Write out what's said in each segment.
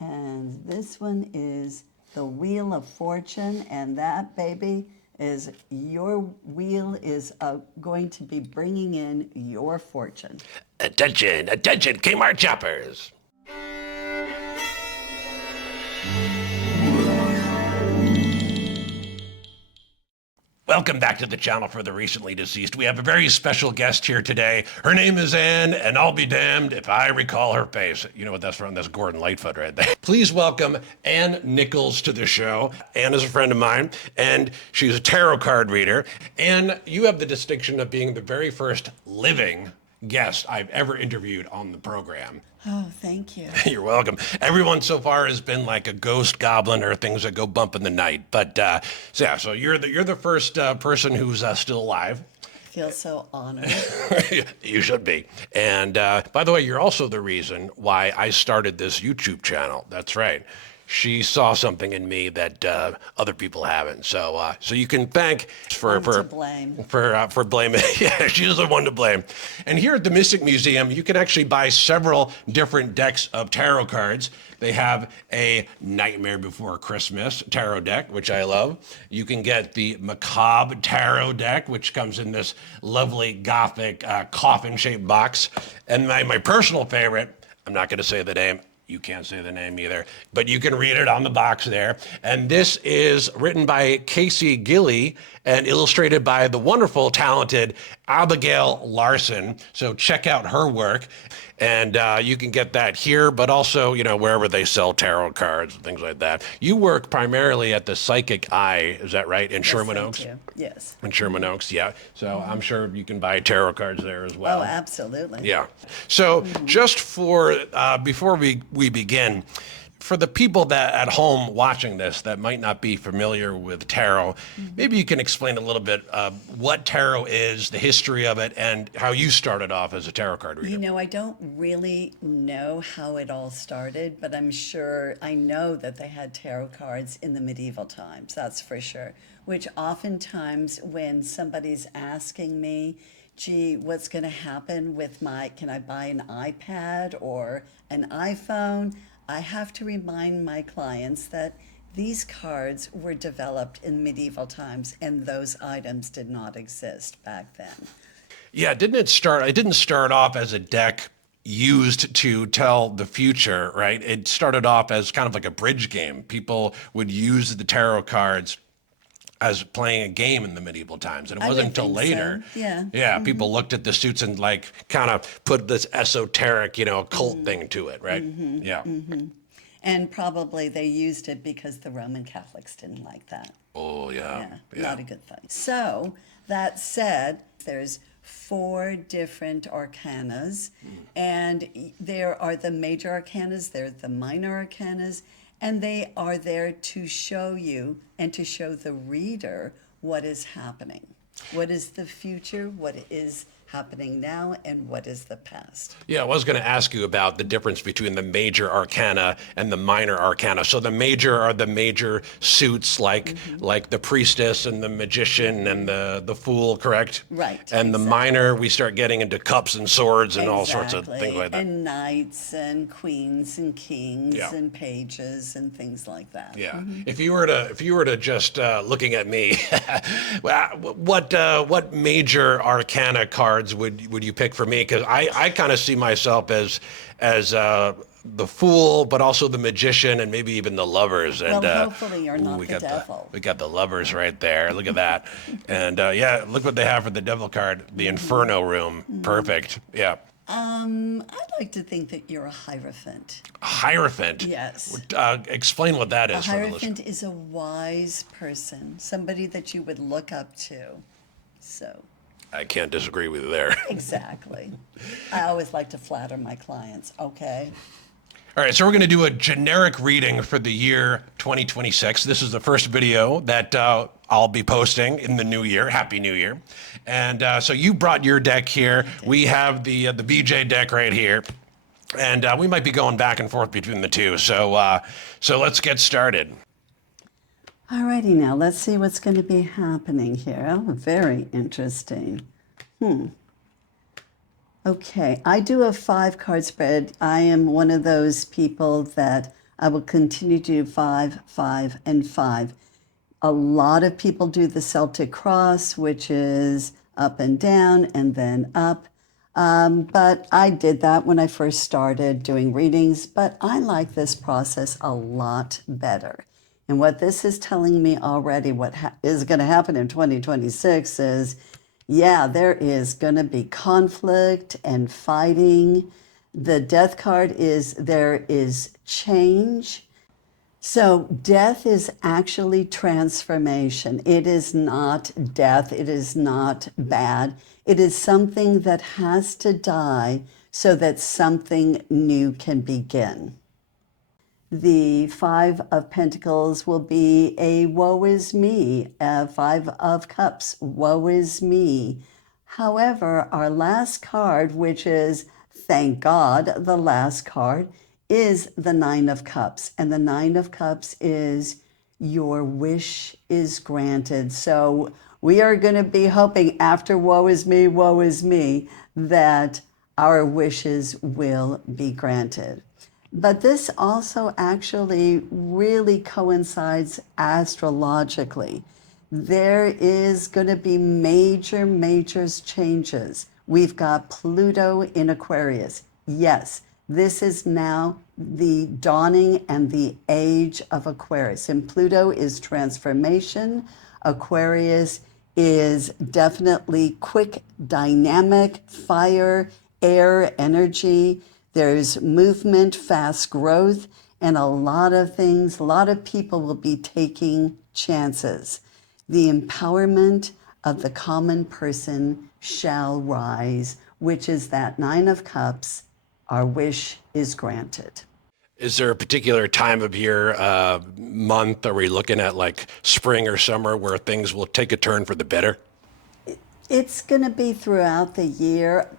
And this one is the Wheel of Fortune, and that baby is your wheel is going to be bringing in your fortune. Attention, attention, Kmart shoppers. Welcome back to the channel for the recently deceased. We have a very special guest here today. Her name is Ann, and I'll be damned if I recall her face. You know what that's from? That's Gordon Lightfoot right there. Please welcome Ann Nichols to the show. Ann is a friend of mine, and she's a tarot card reader. Ann, you have the distinction of being the very first living guest I've ever interviewed on the program. Oh, thank you. You're welcome. Everyone so far has been like a ghost, goblin, or things that go bump in the night. But so you're the first person who's still alive. I feel so honored. You should be. And by the way, you're also the reason why I started this YouTube channel. That's right. She saw something in me that other people haven't. So you can thank for blaming. Yeah, she's the one to blame. And here at the Mystic Museum, you can actually buy several different decks of tarot cards. They have a Nightmare Before Christmas tarot deck, which I love. You can get the Macabre tarot deck, which comes in this lovely gothic coffin-shaped box. And my personal favorite, I'm not going to say the name. You can't say the name either, but you can read it on the box there. And this is written by Casey Gilly and illustrated by the wonderful, talented Abigail Larson. So check out her work. And you can get that here, but also, wherever they sell tarot cards and things like that. You work primarily at the Psychic Eye, is that right? In Sherman Oaks? Yes. In Sherman Oaks, yeah. So I'm sure you can buy tarot cards there as well. Oh, absolutely. Yeah. So just for, before we begin, for the people that at home watching this that might not be familiar with tarot, maybe you can explain a little bit what tarot is, the history of it, and how you started off as a tarot card reader. I don't really know how it all started, but I know that they had tarot cards in the medieval times, that's for sure, which oftentimes when somebody's asking me, gee, what's going to happen with can I buy an iPad or an iPhone? I have to remind my clients that these cards were developed in medieval times and those items did not exist back then. Yeah, it didn't start off as a deck used to tell the future, right? It started off as kind of like a bridge game. People would use the tarot cards as playing a game in the medieval times. And it wasn't until later. So. Yeah. Yeah, people looked at the suits and kind of put this esoteric, occult thing to it, right? Yeah. And probably they used it because the Roman Catholics didn't like that. Oh, yeah. Not a good thing. So that said, there's 4 different arcanas, and there are the major arcanas, there's the minor arcanas, and they are there to show you and to show the reader what is happening. What is the future, what is happening now, and what is the past? Yeah, I was going to ask you about the difference between the major arcana and the minor arcana. So the major are the major suits like the priestess and the magician and the fool, correct? Right. And the minor, we start getting into cups and swords and all sorts of things like that. And knights and queens and kings and pages and things like that. Yeah. If you were to just looking at me, what major arcana cards would you pick for me? Because I kind of see myself as the fool, but also the magician, and maybe even the lovers. And hopefully you're not the devil. We got the lovers right there. Look at that. And look what they have for the devil card, the Inferno Room. Perfect. Yeah. I'd like to think that you're a Hierophant. A Hierophant? Yes. Explain what that is. A Hierophant is a wise person, somebody that you would look up to. So. I can't disagree with you there. Exactly. I always like to flatter my clients, okay? All right, so we're going to do a generic reading for the year 2026. This is the first video that I'll be posting in the new year. Happy New Year. And so you brought your deck here. We have the VJ deck right here. And we might be going back and forth between the two. So let's get started. Alrighty now, let's see what's going to be happening here. Oh, very interesting. Okay, I do a 5-card spread. I am one of those people that I will continue to do 5, 5, and 5. A lot of people do the Celtic cross, which is up and down and then up. But I did that when I first started doing readings, but I like this process a lot better. And what this is telling me already, what is going to happen in 2026 is, yeah, there is going to be conflict and fighting. The death card is there is change. So, death is actually transformation. It is not death. It is not bad. It is something that has to die so that something new can begin. The Five of Pentacles will be a woe is me, Five of Cups, woe is me. However, our last card, which is, thank God, the last card, is the Nine of Cups. And the Nine of Cups is your wish is granted. So we are going to be hoping after woe is me, that our wishes will be granted. But this also actually really coincides astrologically. There is going to be major changes. We've got Pluto in Aquarius. Yes, this is now the dawning and the age of Aquarius. And Pluto is transformation. Aquarius is definitely quick, dynamic, fire, air, energy. There's movement, fast growth, and a lot of things. A lot of people will be taking chances. The empowerment of the common person shall rise, which is that Nine of Cups. Our wish is granted. Is there a particular time of year, month? Are we looking at like spring or summer where things will take a turn for the better? It's going to be throughout the year.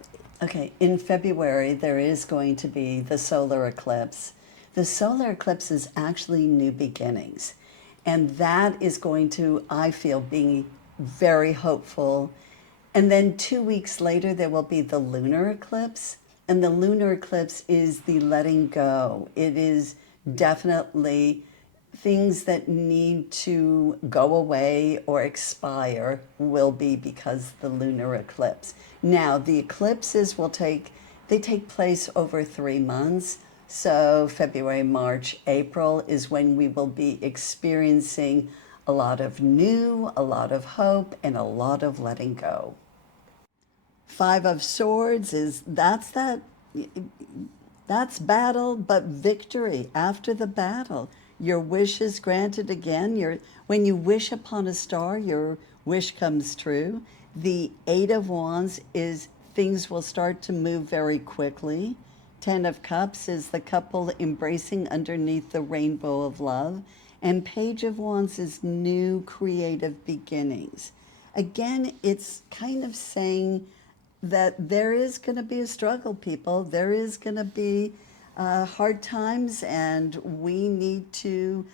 Okay, in February, there is going to be the solar eclipse. The solar eclipse is actually new beginnings. And that is going to, I feel, be very hopeful. And then 2 weeks later, there will be the lunar eclipse. And the lunar eclipse is the letting go. It is definitely things that need to go away or expire will be because the lunar eclipse. Now, the eclipses they take place over 3 months. So February, March, April is when we will be experiencing a lot of new, a lot of hope, and a lot of letting go. Five of Swords that's battle, but victory after the battle. Your wish is granted again. When you wish upon a star, your wish comes true. The Eight of Wands is things will start to move very quickly. Ten of Cups is the couple embracing underneath the rainbow of love. And Page of Wands is new creative beginnings. Again, it's kind of saying that there is going to be a struggle, people. There is going to be hard times, and we need to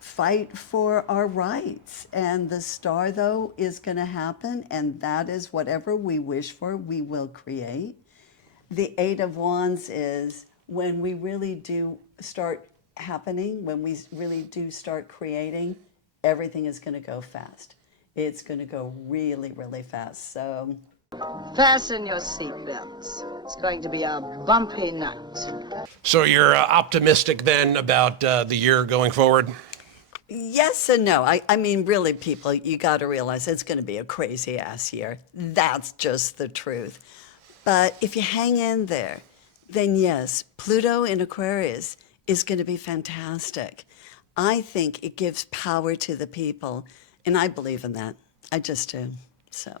fight for our rights. And the star, though, is going to happen, and that is whatever we wish for, we will create. The Eight of Wands is when we really do start happening, when we really do start creating, everything is going to go fast. It's going to go really, really fast. So fasten your seatbelts. It's going to be a bumpy night. So you're optimistic then about the year going forward? yes and no. I mean, really, people, you got to realize it's going to be a crazy ass year. That's just the truth. But if you hang in there, then yes, Pluto in Aquarius is going to be fantastic. I think it gives power to the people, and I believe in that. I just do. So.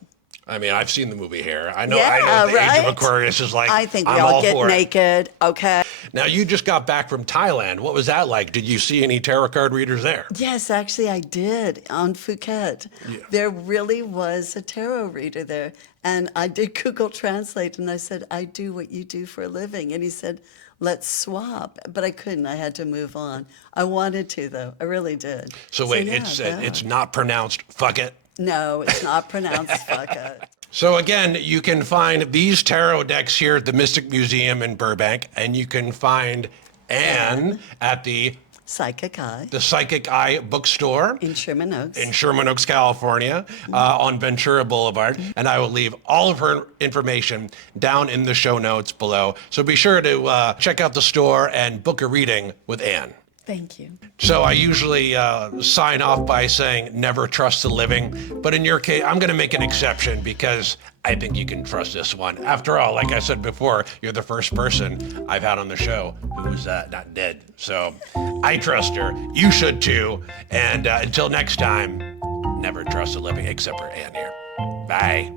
I mean, I've seen the movie Hair. I know the right? Age of Aquarius is like, I think we I'm all get for it. naked, okay? Now, you just got back from Thailand. What was that like? Did you see any tarot card readers there? Yes, actually, I did on Phuket. Yeah. There really was a tarot reader there. And I did Google Translate, and I said, I do what you do for a living. And he said, let's swap. But I couldn't. I had to move on. I wanted to, though. I really did. So wait, yeah, it's not pronounced fuck it? No, it's not pronounced fuck it. So again, you can find these tarot decks here at the Mystic Museum in Burbank, and you can find Ann at the Psychic Eye The Psychic Eye Bookstore in Sherman Oaks. in Sherman Oaks, California, on Ventura Boulevard. And I will leave all of her information down in the show notes below. So be sure to check out the store and book a reading with Ann. Thank you. So I usually sign off by saying never trust the living. But in your case, I'm going to make an exception because I think you can trust this one. After all, like I said before, you're the first person I've had on the show who's not dead. So I trust her. You should too. And until next time, never trust the living except for Ann here. Bye.